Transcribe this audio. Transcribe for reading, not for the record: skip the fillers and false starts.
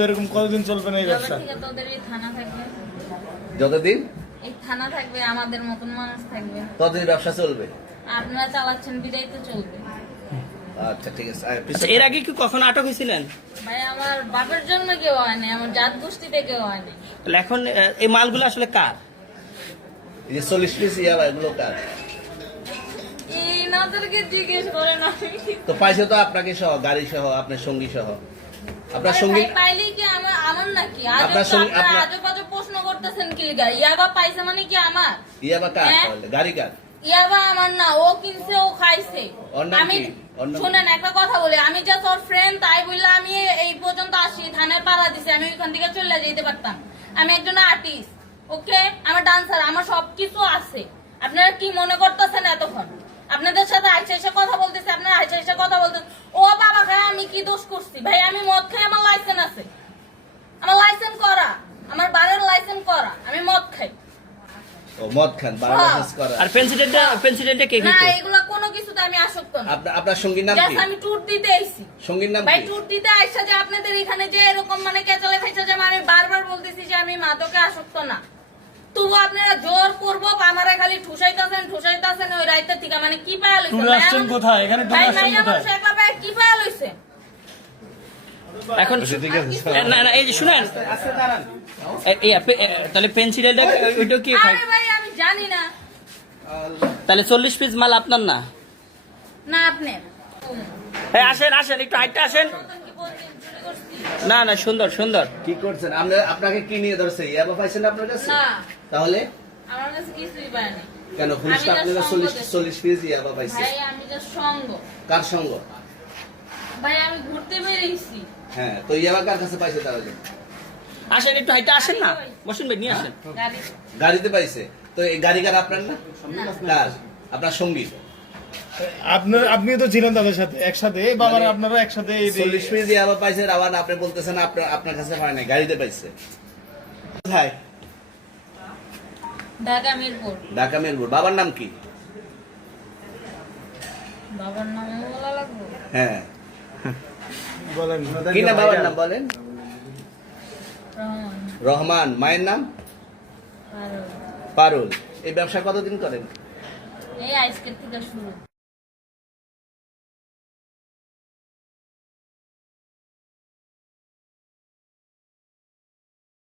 এরকম কতদিন চলবে না এই ব্যবসা? যতদিন এই থানা থাকবে, আমাদের মতন মানুষ থাকবে, ততদিন ব্যবসা চলবে। আপনারা চালাচ্ছেন বিদায় তো চলবে। আচ্ছা ঠিক আছে। এর আগে কি কখনো আটক হয়েছিলেন? ভাই আমার বাপের জন্য কেউ হয়নি, আমার জাত গোষ্ঠীতে কেউ হয়নি। তাহলে এখন এই মালগুলো আসলে কার? এই যে 40 পিস ইয়াবা এগুলো কার? এনাদেরকে জিজ্ঞেস করেন। তো পাইছে তো আপনাকে সহ, গাড়ি সহ, আপনার সঙ্গী সহ। আপনার সঙ্গী পাইলেই কি আমার নাকি? আপনার সঙ্গী আজব আজব প্রশ্ন করতেছেন কি লিগা? ইয়াবা পাইছে মানে কি আমার? ইয়াবা কার? গাড়ি কার? ইয়াবা আমার না, ও কিনছে, ও খাইছে। আমি শুনেন একটা কথা বলি, আমি যা তোর ফ্রেন্ড তাই বললে আমি এই পর্যন্ত আসি, থানায় পাড়া দিছি, আমি ওইখান থেকে চলে যেতে পারতাম। আমি একজন আর্টিস্ট, ওকে, আমার ডান্সার, আমার সবকিছু আছে। আপনারা কি মনে করতেছেন এতক্ষণ? আপনাদের সাথে আইসা এসে কথা বলতেছে, আপনারা আইসা এসে কথা বলতেন। ও বাবা খায়, আমি কি দোষ করছি? ভাই আমি মদ খাই, আমার লাইসেন্স আছে, আমার লাইসেন্স করা, আমার বারের লাইসেন্স করা, আমি মদ খাই। ও মদ খান, বার লাইসেন্স করা। আর প্রেসিডেন্টটা কে না, খেতো? এগুলা কোনো কিছুতে আমি আসক্ত না। আপনার সঙ্গীর নাম কি? আমি ট্যুর দিতে আইছি। সঙ্গীর নাম ভাই কি? ট্যুর দিতে আইসা যে আপনাদের এখানে যে এরকম মানে কেচালে খাইছে, যে আমি বারবার বলতেছি যে আমি মাদকে আসক্ত না, তবু আপনারা জোর করবো, আমারে খালি ঠুসাইতাছেন ওই রাইতের থেকে। মানে কি পায়া লইছে? ট্যুর আসছেন কোথায়? এখানে ট্যুর আসছেন কোথায়? কি পায়া লইছে? এখন না না, এই যে শুনেন, তাহলে পেন্সিলটা ওইটা কি খায়? আরে ভাই আমি জানি না। তাহলে 40 পিস মাল আপনার না? না আপনার। এই আসেন আসেন, একটু হাইটটা আসেন। না না, সুন্দর সুন্দর। কি করছেন? আপনাকে কি নিয়ে ধরছে? ইয়াবা পাইছেন আপনার কাছে? না, তাহলে আমার কাছে কিছুই পায়নি। কেন পুলিশ আপনাদের 40 পিস ইয়াবা পাইছে? ভাই আমি যে সঙ্গ। কার সঙ্গ? ভাই আমি ঘুরতে বেরিয়েছি। হ্যাঁ, তো ইয়াবা কার কাছে পাইছে তাহলে? আসেন, একটু হাইটটা আসেন না, বসুন ভাই, নিয়ে আসেন। গাড়িতে পাইছে। তো এই গাড়ি কার? আপনার না? কার? আপনার সঙ্গী। আপনি তো ছিলেন তাদের সাথে একসাথে, বাবার আপনারা একসাথে। 40 পিস ইয়াবা পাইছে, আবার আপনি বলতেছেন আপনার কাছে পায় নাই, গাড়িতে পাইছে। কোথায়? ঢাকা মিরপুর। ঢাকা মিরপুর। বাবার নাম কি? বাবার নাম বলা লাগবে? হ্যাঁ, বলেন কি না বাবার নাম বলেন? রহমান। রহমান। মায়ের নাম? আর পারুল। এই ব্যবসা কতদিন করেন? এই আজকের থেকে শুরু।